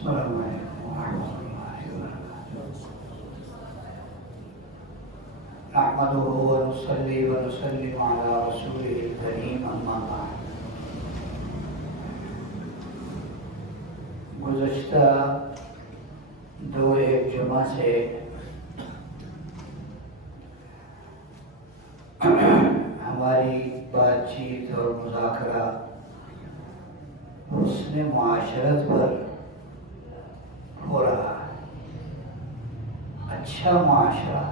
السلام علیکم ورحمۃ اللہ وبرکاتہ۔ نحمده ونصلي ونسلم على رسوله الكريم اما بعد۔ گزشتہ دو ایک جمعہ سے ہماری بات چیت اور مذاکرہ حسن معاشرت پر ہو رہا ہے۔ اچھا معاشرہ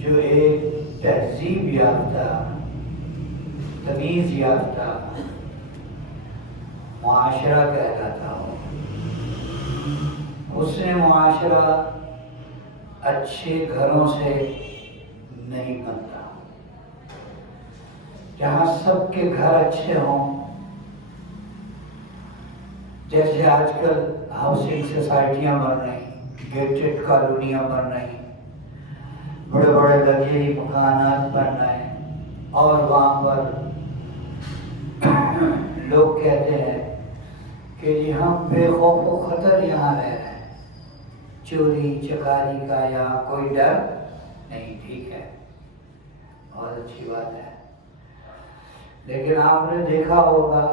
جو ایک تہذیب یافتہ، تمیز یافتہ معاشرہ کہلاتا ہو۔ حسن معاشرہ اچھے گھروں سے نہیں بنتا۔ جہاں سب کے گھر اچھے ہوں، جیسے آج کل ہاؤسنگ سوسائٹیاں بن رہی، گیٹڈ کالونیاں بن رہی، بڑے بڑے لگژری مکانات بن رہے ہیں، اور وہاں پر لوگ کہتے ہیں کہ جی ہم بے خوف و خطر یہاں رہ رہے ہیں، چوری چکاری کا یہاں کوئی ڈر نہیں۔ ٹھیک ہے، بہت اچھی بات ہے، لیکن آپ نے دیکھا ہوگا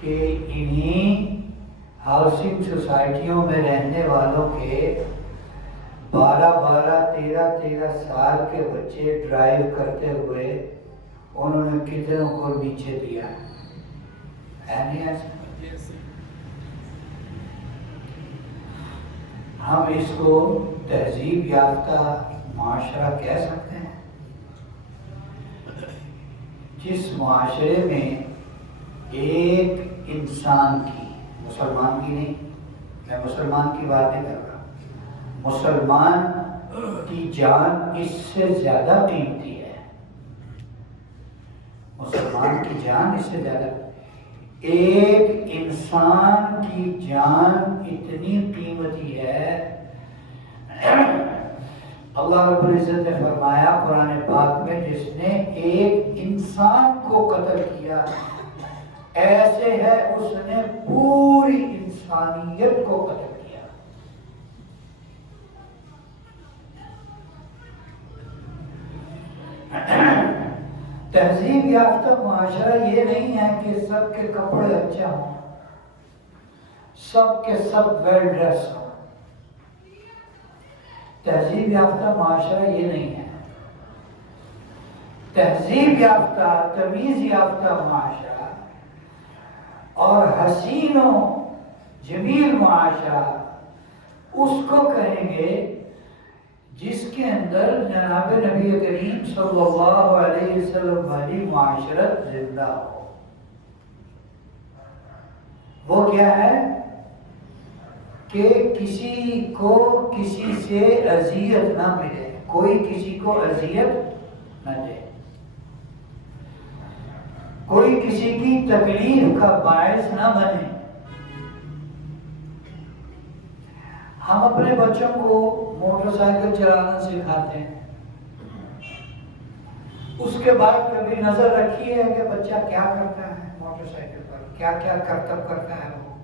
کہ انہی ہاؤسنگ سوسائٹیوں میں رہنے والوں کے 12 13 سال کے بچے ڈرائیو کرتے ہوئے انہوں نے کتنوں کو نیچے دیا ہے نہیں ایسا؟ ہم اس کو تہذیب یافتہ معاشرہ کہہ سکتے ہیں جس معاشرے میں ایک انسان کی، مسلمان کی نہیں، میں مسلمان کی بات نہیں کر رہا، مسلمان کی جان اس سے زیادہ قیمتی ہے، مسلمان کی جان اس سے زیادہ، ایک انسان کی جان اتنی قیمتی ہے۔ اللہ رب العزت نے فرمایا قرآن پاک میں، جس نے ایک انسان کو قتل کیا ایسے ہے اس نے پوری انسانیت کو قتل کیا۔ تہذیب یافتہ معاشرہ یہ نہیں ہے کہ سب کے کپڑے اچھے ہوں، سب کے سب ویل ڈریس ہوں۔ تہذیب یافتہ معاشرہ یہ نہیں ہے۔ تہذیب یافتہ، تمیز یافتہ معاشرہ اور حسین و جمیل معاشرہ اس کو کہیں گے جس کے اندر جناب نبی کریم صلی اللہ علیہ وسلم والی معاشرت زندہ ہو۔ وہ کیا ہے کہ کسی کو کسی سے اذیت نہ ملے، کوئی کسی کو اذیت نہ دے، کوئی کسی کی تکلیف کا باعث نہ بنے۔ ہم اپنے بچوں کو موٹر سائیکل چلانا سکھاتے ہیں، اس کے بعد کبھی نظر رکھی ہے کہ بچہ کیا کرتا ہے موٹر سائیکل پر، کیا کیا کرتب کرتا ہے وہ؟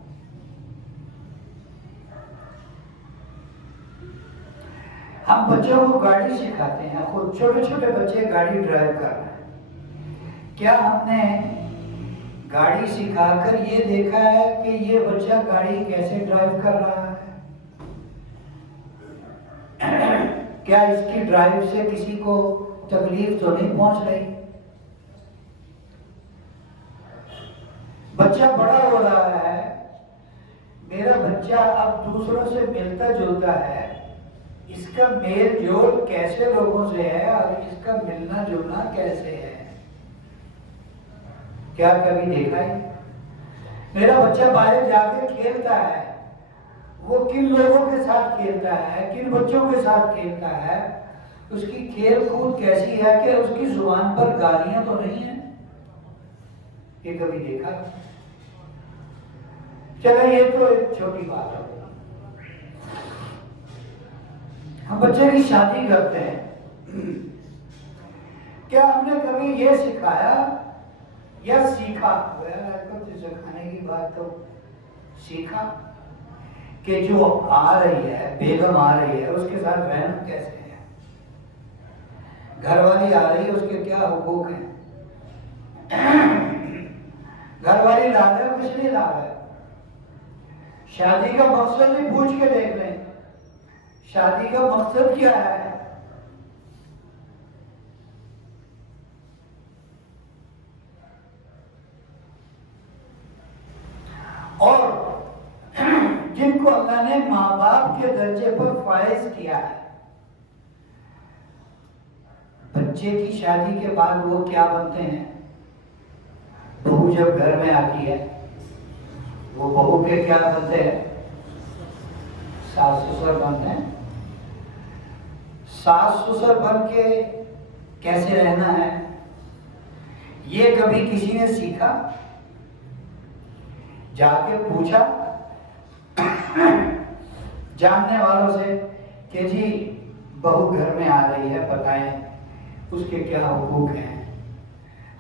ہم بچوں کو گاڑی سکھاتے ہیں، خود چھوٹے چھوٹے بچے گاڑی ڈرائیو کر رہے ہیں، کیا ہم نے گاڑی سکھا کر یہ دیکھا ہے کہ یہ بچہ گاڑی کیسے ڈرائیو کر رہا ہے؟ کیا اس کی ڈرائیو سے کسی کو تکلیف تو نہیں پہنچ رہی؟ بچہ بڑا ہو رہا ہے، میرا بچہ اب دوسروں سے ملتا جلتا ہے، اس کا میل جول کیسے لوگوں سے ہے اور اس کا ملنا جلنا کیسے ہے؟ کیا کبھی دیکھا ہے؟ میرا بچہ باہر جا کے کھیلتا ہے، وہ کن لوگوں کے ساتھ کھیلتا ہے، کن بچوں کے ساتھ کھیلتا ہے، اس کی کھیل کود کیسی ہے کہ اس کی زبان پر گالیاں تو نہیں ہیں؟ یہ کبھی دیکھا؟ چلو یہ تو ایک چھوٹی بات ہے۔ ہم بچے کی شادی کرتے ہیں، کیا ہم نے کبھی یہ سکھایا یا سیکھا؟ سکھانے کی بات تو سیکھا کہ جو آ رہی ہے بیگم آ رہی ہے اس کے ساتھ رہنا کیسے ہے، گھر والی آ رہی ہے اس کے کیا حقوق ہیں، گھر والی لا رہے کچھ نہیں لا رہے، شادی کا مقصد بھی پوچھ کے دیکھ لیں، شادی کا مقصد کیا ہے؟ اور جن کو اللہ نے ماں باپ کے درجے پر فائز کیا ہے، بچے کی شادی کے بعد وہ کیا بنتے ہیں؟ بہو جب گھر میں آتی ہے وہ بہو کے کیا بنتے ہیں؟ ساس سسر بنتے ہیں۔ ساس سسر بن کے کیسے رہنا ہے یہ کبھی کسی نے سیکھا؟ جا کے پوچھا جاننے والوں سے کہ جی بہو گھر میں آ رہی ہے، بتائیں اس کے کیا حقوق ہیں،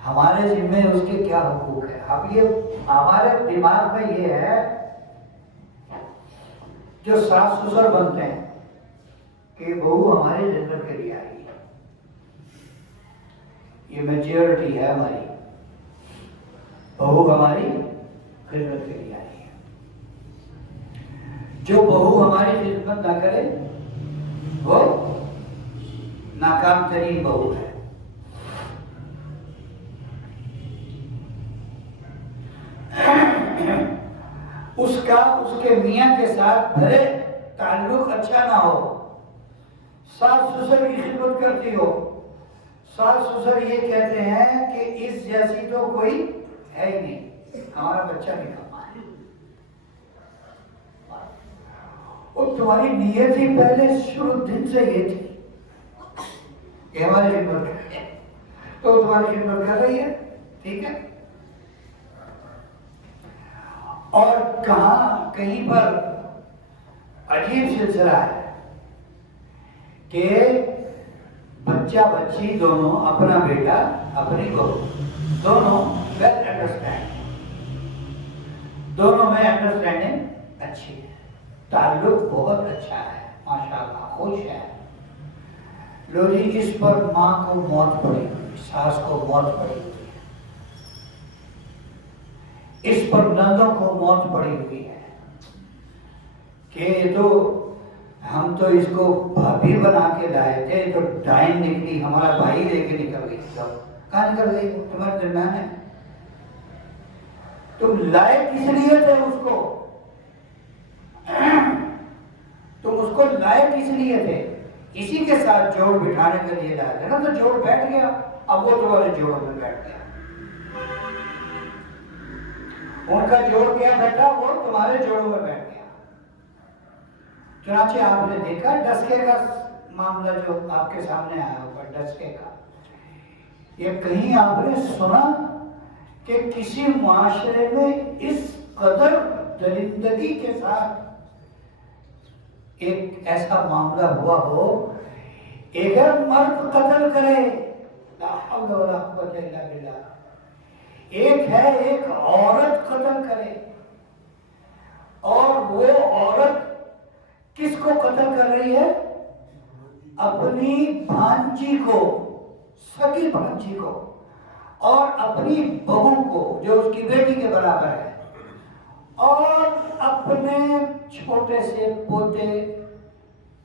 ہمارے ذمہ اس کے کیا حقوق ہیں؟ اب یہ ہمارے دماغ میں یہ ہے جو ساس سسر بنتے ہیں کہ بہو ہماری خدمت کے لیے آئی ہے، یہ میچورٹی ہے ہماری، بہو ہماری خدمت کے لیے آئی ہے، جو بہو ہماری خدمت نہ کرے وہ ناکام ترین بہو ہے۔ اس کا اس کے میاں کے ساتھ بھلے تعلق اچھا نہ ہو، ساس سسر کی خدمت کرتی ہو، ساس سسر یہ کہتے ہیں کہ اس جیسی تو کوئی ہے ہی نہیں، ہمارا بچہ نکما ہے، اور تمہاری نیت ہی پہلے شروع دن سے یہ تھی کہ ہماری خدمت کر، تو تمہاری خدمت کر رہی ہے، ٹھیک ہے۔ اور کہاں کہیں پر عجیب سلسلہ ہے کہ بچہ بچی دونوں، اپنا بیٹا اپنی بہو، دونوں ویل انڈرسٹینڈ، دونوں میں انڈرسٹینڈنگ اچھی ہے، تعلق بہت اچھا ہے، ماشاءاللہ خوش ہے۔ لو جی اس پر ماں کو موت پڑی ہوئی، ساس کو موت پڑی ہوئی، اس پر نندوں کو موت پڑی ہوئی ہے کہ تو ہم تو اس کو بھابھی بنا کے لائے تھے تو ڈائن نکلی، ہمارا بھائی لے کے نکل گئی، کہاں نکل گئی؟ تمہارے درمیان ہے، تم لائے کس لیے تھے اس کو؟ تم اس کو لائے کس لیے تھے؟ اسی کے ساتھ جوڑ بٹھانے کے لیے لائے تھے نا، تو جوڑ بیٹھ گیا، اب وہ تمہارے جوڑوں میں بیٹھ گیا، ان کا جوڑ کیا بیٹھا؟ وہ تمہارے جوڑوں میں بیٹھ گیا۔ چنانچہ آپ نے دیکھا ڈسکے کا معاملہ جو آپ کے سامنے آیا ہوگا، ڈسکے کا، یہ کہیں آپ نے سنا کہ کسی معاشرے میں اس قدر درندگی کے ساتھ ایک ایسا معاملہ ہوا ہو؟ ایک مرد قتل کرے، لا حول ولا قوت الا باللہ، ایک ہے ایک عورت قتل کرے، اور وہ عورت کس کو قتل کر رہی ہے؟ اپنی بھانجی کو، سکی بھانجی کو، اور اپنی بہو کو جو اس کی بیٹی کے برابر ہے، اور اپنے چھوٹے سے پوتے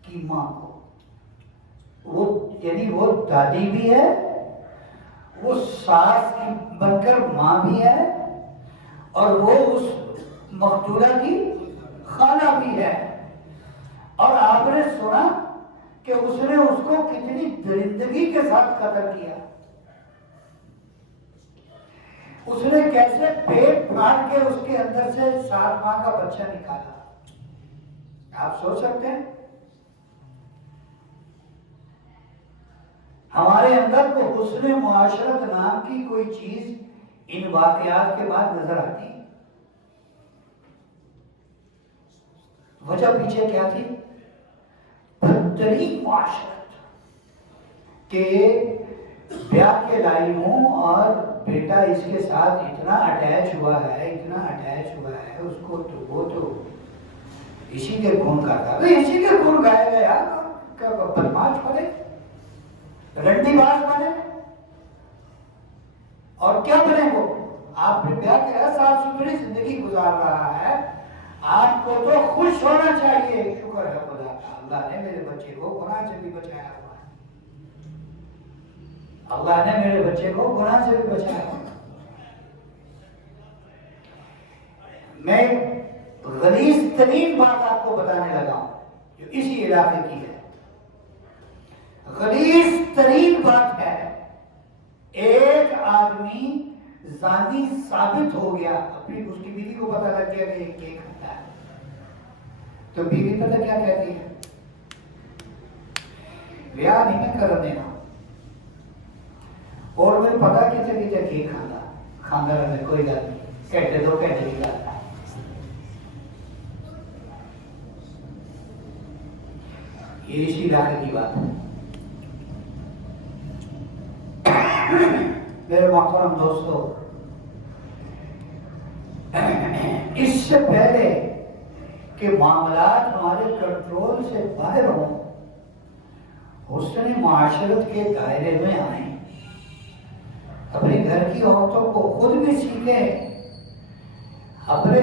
کی ماں کو، وہ یعنی وہ دادی بھی ہے، وہ ساس کی بن کر ماں بھی ہے، اور وہ اس مقتولہ کی خالہ بھی ہے، اور آپ نے سنا کہ اس نے اس کو کتنی درندگی کے ساتھ قتل کیا، اس نے کیسے پیٹ پھاڑ کے اس کے اندر سے 7 ماہ کا بچہ نکالا، آپ سوچ سکتے ہیں؟ ہمارے اندر کو حسن معاشرت نام کی کوئی چیز ان واقعات کے بعد نظر آتی؟ وجہ پیچھے کیا تھی؟ بدترین معاشرت کہ بیاہ کے لائی ہوں اور بیٹا اس کے ساتھ اتنا اٹیچ ہوا ہے اس کو، تو وہ تو اسی کے خون کا تھا، اسی کے خون کھائے گا یار، کیا بدماش بنے، رنڈی باز بنے، اور کیا بنے وہ؟ آپ نے بیاہ کیا، صاف ستھری زندگی گزار رہا ہے، آپ کو تو خوش ہونا چاہیے، شکر ہے خدا کا، اللہ نے میرے بچے کو گناہ سے بھی بچایا ہوا ہے، اللہ نے میرے بچے کو گناہ سے بھی بچایا ہوا ہے۔ میں غلیظ ترین بات آپ کو بتانے لگا ہوں جو اسی علاقے کی ہے، غلیظ ترین بات ہے، ایک آدمی زانی ثابت ہو گیا، اپنی اس کی بیوی کو پتہ لگ گیا کہ یہ کیک کھاتا ہے، تو بیوی پتہ کیا کہتی ہے؟ بیاہ نہیں میں کر دینا، اور مجھے پتا کسی کیک کھانا رہے، کوئی گل نہیں، گھنٹے 2 گھنٹے کی گل ہے۔ یہ اسی علاقے کی بات ہے۔ میرے محترم دوستو، اس سے پہلے کہ معاملات ہمارے کنٹرول سے باہر ہوں، حسن معاشرت کے دائرے میں آئیں، اپنے گھر کی عورتوں کو خود بھی سیکھیں، اپنے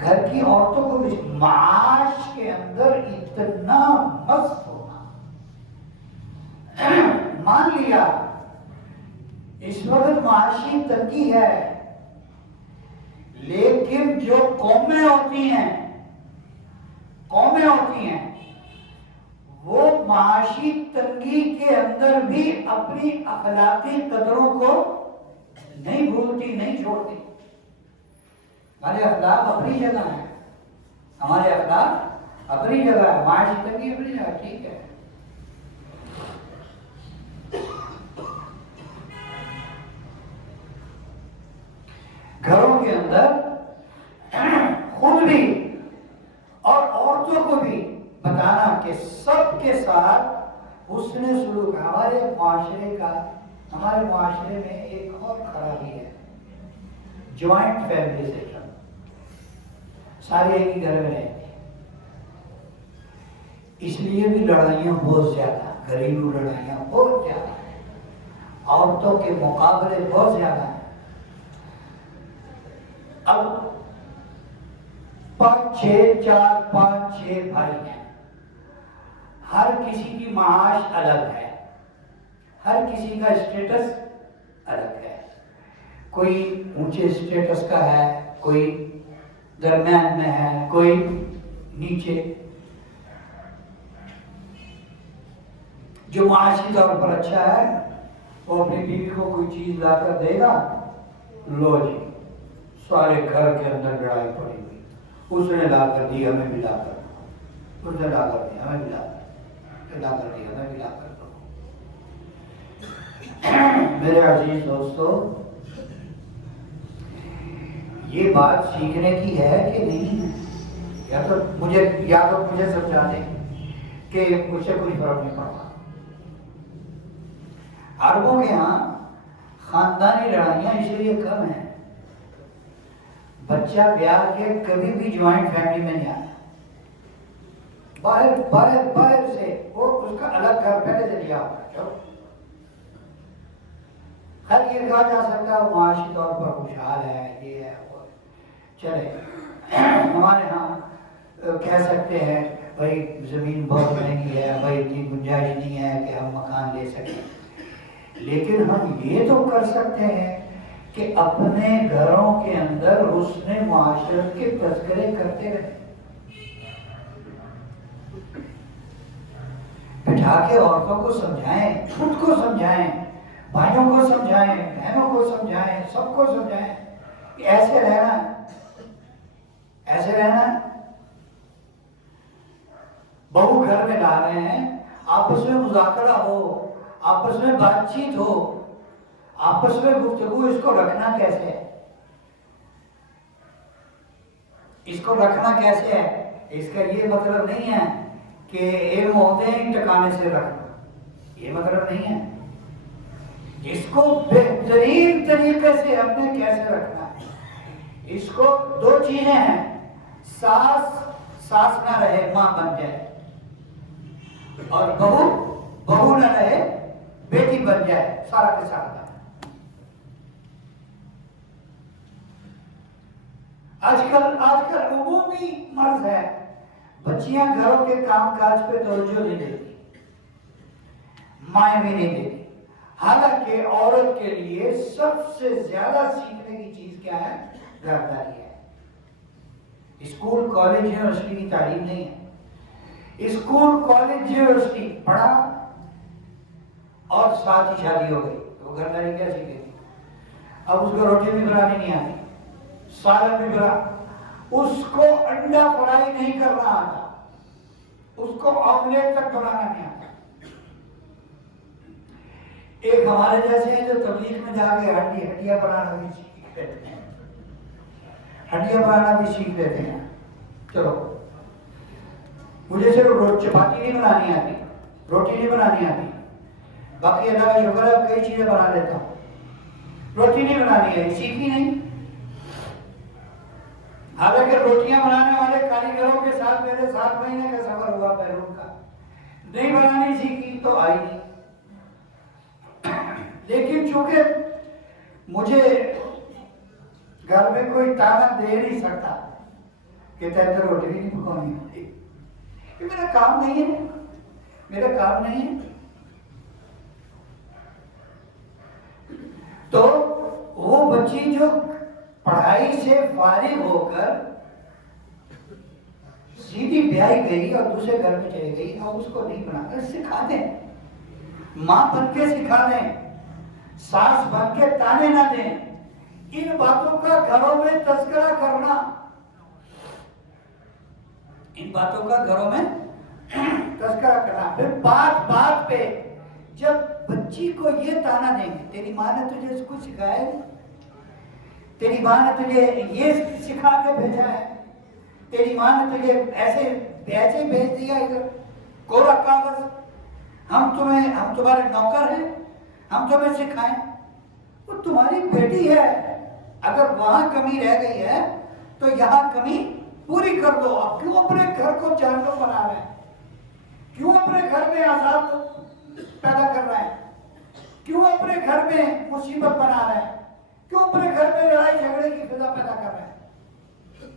گھر کی عورتوں کو بھی، معاش کے اندر اتنا مست ہونا، مان لیا اس وقت معاشی تنگی ہے، لیکن جو قومیں ہوتی ہیں وہ معاشی تنگی کے اندر بھی اپنی اخلاقی قدروں کو نہیں بھولتی، نہیں چھوڑتی۔ ہمارے اخلاق اپنی جگہ ہیں، ہمارے اخلاق اپنی جگہ ہے، معاشی تنگی اپنی جگہ، ٹھیک ہے۔ گھروں کے اندر خود بھی اور عورتوں کو بھی بتانا کہ سب کے ساتھ حسن سلوک، ہمارے معاشرے میں ایک اور خرابی ہے، جوائنٹ فیملی سسٹم، سارے ایک ہی گھر میں رہتے ہیں، اس لیے بھی لڑائیاں بہت زیادہ، گھریلو لڑائیاں بہت زیادہ ہیں، عورتوں کے مقابلے بہت زیادہ ہیں۔ اب 4 5 6 بھائی ہیں، ہر کسی کی معاش الگ ہے، ہر کسی کا اسٹیٹس الگ ہے، کوئی اونچے اسٹیٹس کا ہے، کوئی درمیان میں ہے، کوئی نیچے۔ جو معاشی طور پر اچھا ہے وہ اپنی بیوی کو کوئی چیز لا کر دے گا، لو جی، سارے گھر کے اندر لڑائی پڑی ہوئی، اس نے لا کر دی، ہمیں بھی لا کر دو، اس نے لا کر دی، ہمیں بھی لا کر دی، ہمیں بھی لا کر دو۔ میرے عزیز دوستو، یہ بات سیکھنے کی ہے کہ نہیں؟ یا تو مجھے سمجھا دیں کہ مجھ سے کوئی فرق نہیں پڑتا۔ عربوں کے ہاں خاندانی لڑائیاں اس لیے کم ہیں، بچہ بیاہ کے کبھی بھی جوائنٹ فیملی میں نہیں آتا، باہر سے وہ اس کا الگ گھر پہلے سے لیا ہوتا ہے، چلو ہر یہ کہا جا سکتا ہے معاشی طور پر خوشحال ہے، یہ ہے وہ، چلے ہمارے ہاں کہہ سکتے ہیں بھائی زمین بہت مہنگی ہے، بھائی اتنی گنجائش نہیں ہے کہ ہم مکان لے سکیں، لیکن ہم یہ تو کر سکتے ہیں کہ اپنے گھروں کے اندر حسن معاشرت کے تذکرے کرتے رہیں، بٹھا کے عورتوں کو سمجھائیں، خود کو سمجھائیں، بھائیوں کو سمجھائیں، بہنوں کو سمجھائیں، سب کو سمجھائیں کہ ایسے رہنا بہو گھر میں لا رہے ہیں، آپس میں مذاکرہ ہو، آپس میں بات چیت ہو، آپس میں گفتگو، اس کو رکھنا کیسے ہے، اس کو رکھنا کیسے ہے؟ اس کا یہ مطلب نہیں ہے کہ علم ہوتے ہیں ٹکانے سے رکھنا، یہ مطلب نہیں ہے، اس کو بہترین طریقے سے ہم نے کیسے رکھنا ہے. اس کو دو چیزیں ہیں، ساس نہ رہے ماں بن جائے، اور بہو نہ رہے بیٹی بن جائے، سارا کے سارا. آج کل عمومی مرض ہے، بچیاں گھروں کے کام کاج پہ توجہ نہیں دیتی، مائیں بھی نہیں دیتی. حالانکہ عورت کے لیے سب سے زیادہ سیکھنے کی چیز کیا ہے؟ گھرداری ہے. اسکول کالج یونیورسٹی کی تعلیم نہیں ہے. اسکول کالج یونیورسٹی پڑھا اور ساتھ ہی شادی ہو گئی، تو گھرداری کیا سیکھے گی؟ اب اس کو روٹی بھی بنانی نہیں آتی، سالن بھی بنا، اس کو انڈا فرائی نہیں کرنا آتا، اس کو آملیٹ تک بنانا نہیں آتا. ایک ہمارے جیسے ہیں جو تبلیغ میں جا کے ہڈیاں بنانا بھی سیکھ لیتے ہیں، ہڈیاں بنانا بھی سیکھ لیتے ہیں. چلو مجھے صرف چپاتی نہیں بنانی آتی، روٹی نہیں بنانی آتی، باقی اللہ کا شکر ہے کئی چیزیں بنا لیتا ہوں. روٹی نہیں بنانی ہے، سیکھی نہیں. حالانکہ روٹیاں بنانے والے کاریگروں کے ساتھ میرے 7 مہینے کا سفر ہوا بیرون کا، نہیں بنانی سیکھی تو آئی نہیں. لیکن چونکہ مجھے گھر میں کوئی تانا دے نہیں سکتا کہ تیرے روٹی بھی نہیں پکانی ہوتی، یہ میرا کام نہیں ہے، میرا کام نہیں ہے. تو وہ بچی جو پڑھائی سے فارغ ہو کر سیدھی بیائی گئی اور دوسرے گھر میں چلی گئی، اب اس کو نہیں بنانا سکھا دیں، ماں بن کے سکھا دیں، ساس بن کے تانے نہ دیں. ان باتوں کا گھروں میں تذکرہ کرنا، ان باتوں کا گھروں میں تذکرہ کرنا. پھر بات بات پہ جب بچی کو یہ تانا دیں گے، تیری ماں نے تجھے اس کو سکھایا ہے، تیری ماں نے تجھے یہ سکھا کے بھیجا ہے، تیری ماں نے تجھے ایسے بھیج دیا ادھر کوڑا کاغذ، ہم تمہارے نوکر ہیں، ہم تمہیں سکھائیں. وہ تمہاری بیٹی ہے، اگر وہاں کمی رہ گئی ہے تو یہاں کمی پوری کر دو. آپ کیوں اپنے گھر کو جہنم بنا رہے ہیں؟ کیوں اپنے گھر میں عذاب پیدا کر رہے ہیں؟ کیوں اپنے گھر میں مصیبت بنا رہے ہیں؟ کیوں اپنے گھر میں لڑائی جھگڑے کی فضا پیدا کر رہے ہیں؟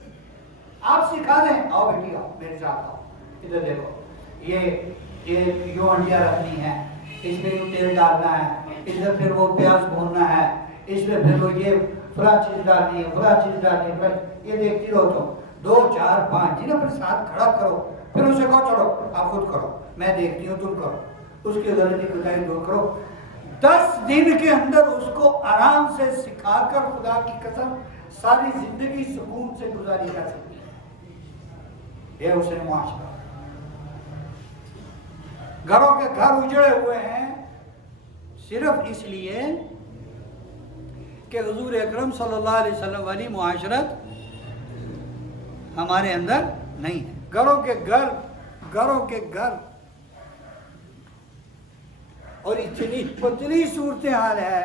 آپ سکھا دیں، آؤ بیٹی آؤ میرے ساتھ آؤ، ادھر دیکھو، یہ یوں انڈیا رکھنی ہے، اس میں یوں تیل ڈالنا ہے، اس میں پھر وہ پیاز بھوننا ہے، اس میں پھر وہ یہ فلاں چیز ڈالنی ہے، فلاں چیز ڈالنی ہے. یہ دیکھتی رہو، تم 2 4 5 جنہیں اپنے ساتھ کھڑا کرو، پھر اسے کہو چلو آپ خود کرو، میں دیکھتی ہوں تم کرو، اس کی غلطی کوتاہی دور کرو. 10 دن کے اندر اس کو آرام سے سکھا کر خدا کی قسم ساری زندگی سکون سے گزاری جا سکتی ہے. یہ اسے معاشرہ. گھروں کے گھر اجڑے ہوئے ہیں صرف اس لیے کہ حضور اکرم صلی اللہ علیہ وسلم والی معاشرت ہمارے اندر نہیں ہے. گھروں کے گھر اور اتنی پتلی صورتحال ہے.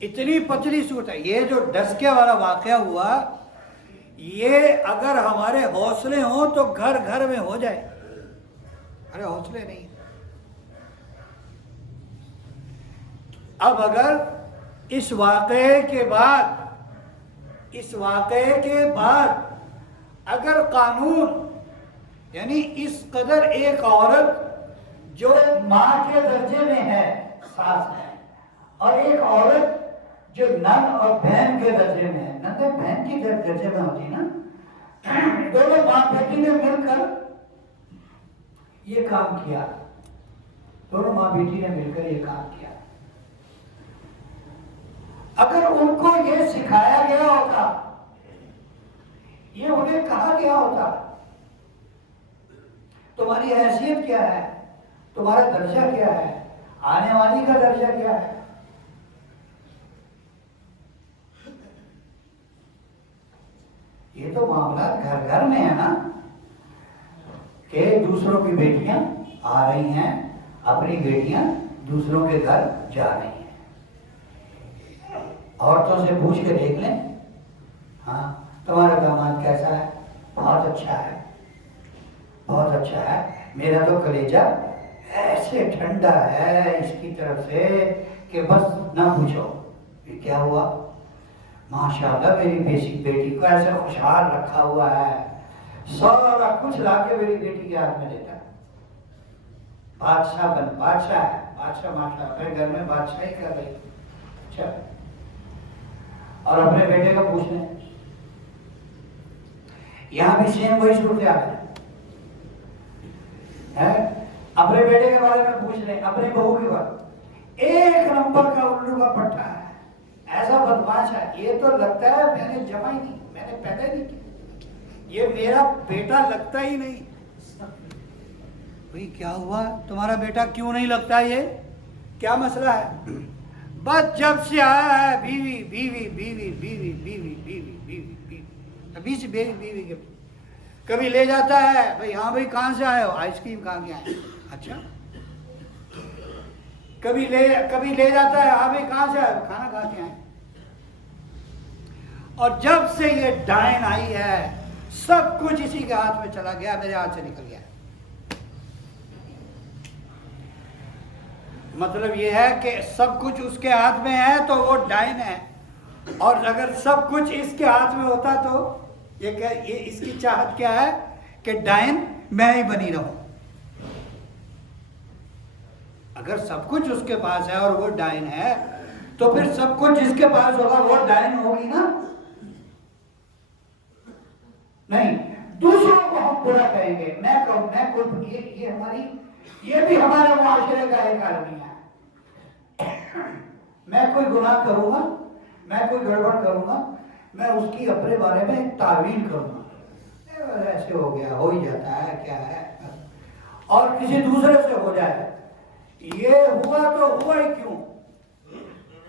اتنی پتلی صورت ہے. یہ جو ڈسکے والا واقعہ ہوا، یہ اگر ہمارے حوصلے ہوں تو گھر گھر میں ہو جائے. ارے حوصلے نہیں. اب اگر اس واقعے کے بعد اگر قانون، یعنی اس قدر ایک عورت جو ماں کے درجے میں ہے، ساس ہے، اور ایک عورت جو نند اور بہن کے درجے میں ہے، نند بہن کی درجے میں ہوتی نا، دونوں ماں بیٹی نے مل کر یہ کام کیا، دونوں ماں بیٹی نے مل کر یہ کام کیا. اگر ان کو یہ سکھایا گیا ہوتا، یہ انہیں کہا گیا ہوتا تمہاری حیثیت کیا ہے، تمہارا درجہ کیا ہے، آنے والی کا درجہ کیا ہے. یہ تو معاملات گھر گھر میں ہے نا. کہ دوسروں کی بیٹیاں آ رہی ہیں، اپنی بیٹیاں دوسروں کے گھر جا رہی ہیں۔ عورتوں سے پوچھ کے دیکھ لیں، ہاں تمہارا داماد کیسا ہے؟ بہت اچھا ہے، بہت اچھا ہے، میرا تو کلیجہ ایسے ٹھنڈا ہے اس کی طرف سے کہ بس نہ پوچھو۔ یہ کیا ہوا؟ ماشاءاللہ میری بیٹی کو ایسے خوشحال رکھا ہوا ہے، سارا کچھ لا کے میری بیٹی کے ہاتھ میں دیتا ہے۔ بادشاہ ہے، بادشاہ ماشاءاللہ اپنے گھر میں بادشاہی کر رہی۔ اچھا، اور اپنے بیٹے کا پوچھ لیں، یہاں بھی سیم وہی صورتحال ہے۔ اپنے بیٹے کے بارے میں پوچھ لیں، اپنی بہو کے بارے میں، ایک نمبر کا الو کا پٹھا ہے، ایسا بدماش ہے، یہ تو لگتا ہے میں نے جمع ہی نہیں، میں نے پیدا ہی نہیں کیا، یہ میرا بیٹا لگتا ہی نہیں۔ بھئی کیا ہوا؟ تمہارا بیٹا کیوں نہیں لگتا؟ یہ کیا مسئلہ ہے؟ بس جب سے آیا ہے بیوی بیوی بیوی بیوی بیوی بیوی بیوی بیوی، ابھی سے بیوی بیوی کے کبھی لے جاتا ہے، بھئی ہاں بھئی کہاں سے آئے ہو؟ آئس کریم کھا کے آئے۔ اچھا، کبھی لے جاتا ہے، ہاں بھئی کہاں سے آئے ہو؟ کھانا کھا کے آئے۔ اور جب سے یہ ڈائن آئی ہے سب کچھ اسی کے ہاتھ میں چلا گیا، میرے ہاتھ سے نکل گیا۔ مطلب یہ ہے کہ سب کچھ اس کے ہاتھ میں ہے تو وہ ڈائن ہے، اور اگر سب کچھ اس کے ہاتھ میں ہوتا تو یہ اس کی چاہت کیا ہے کہ ڈائن میں ہی بنی رہوں۔ اگر سب کچھ اس کے پاس ہے اور وہ ڈائن ہے تو پھر سب کچھ جس کے پاس ہوگا وہ ڈائن ہوگی نا؟ نہیں، دوسروں کو ہم برا کہیں گے، میں کہوں یہ بھی ہمارے معاشرے کا ایک المیہ ہے۔ میں کوئی گناہ کروں گا، میں کوئی گڑبڑ کروں گا، میں اس کی اپنے بارے میں تعویل کروں گا، ایسے ہو گیا، ہو ہی جاتا ہے، کیا ہے، اور کسی دوسرے سے ہو جائے، یہ ہوا تو ہوا ہی کیوں،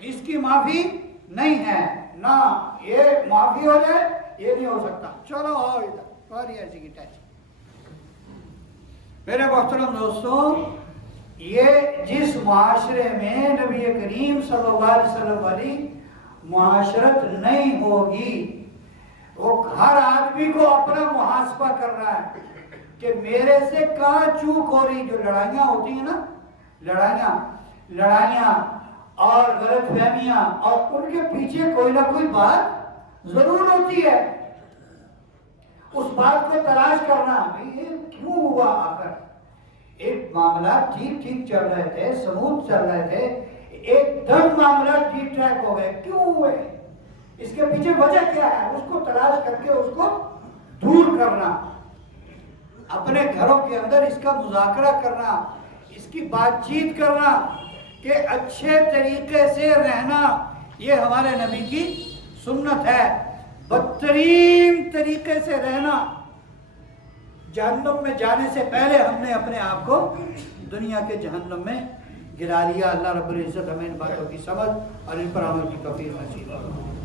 اس کی معافی نہیں ہے، نہ یہ معافی ہو جائے، یہ نہیں ہو سکتا، چلو آؤ ادھر، اور یہ ایسی کی ٹیچ۔ میرے محترم دوستوں، یہ جس معاشرے میں نبی کریم صلی اللہ علیہ وسلم والی معاشرت نہیں ہوگی، وہ ہر آدمی کو اپنا محاسبہ کر رہا ہے کہ میرے سے کہاں چوک ہو رہی۔ جو لڑائیاں ہوتی ہیں نا، لڑائیاں اور غلط فہمیاں، اور ان کے پیچھے کوئی نہ کوئی بات ضرور ہوتی ہے، اس بات کو تلاش کرنا، یہ کیوں ہوا؟ آخر ایک معاملات ٹھیک چل رہے تھے، سموتھ چل رہے تھے، ایک دم معاملات ٹھیک ٹھاک ہو گئے، کیوں ہوئے؟ اس کے پیچھے وجہ کیا ہے؟ اس کو تلاش کر کے اس کو دور کرنا، اپنے گھروں کے اندر اس کا مذاکرہ کرنا، اس کی بات چیت کرنا کہ اچھے طریقے سے رہنا، یہ ہمارے نبی کی سنت ہے۔ بدترین طریقے سے رہنا، جہنم میں جانے سے پہلے ہم نے اپنے آپ کو دنیا کے جہنم میں گرا لیا۔ اللہ رب العزت ہمیں ان باتوں کی سمجھ اور ان پر عمل کی توفیق نصیب فرمائے۔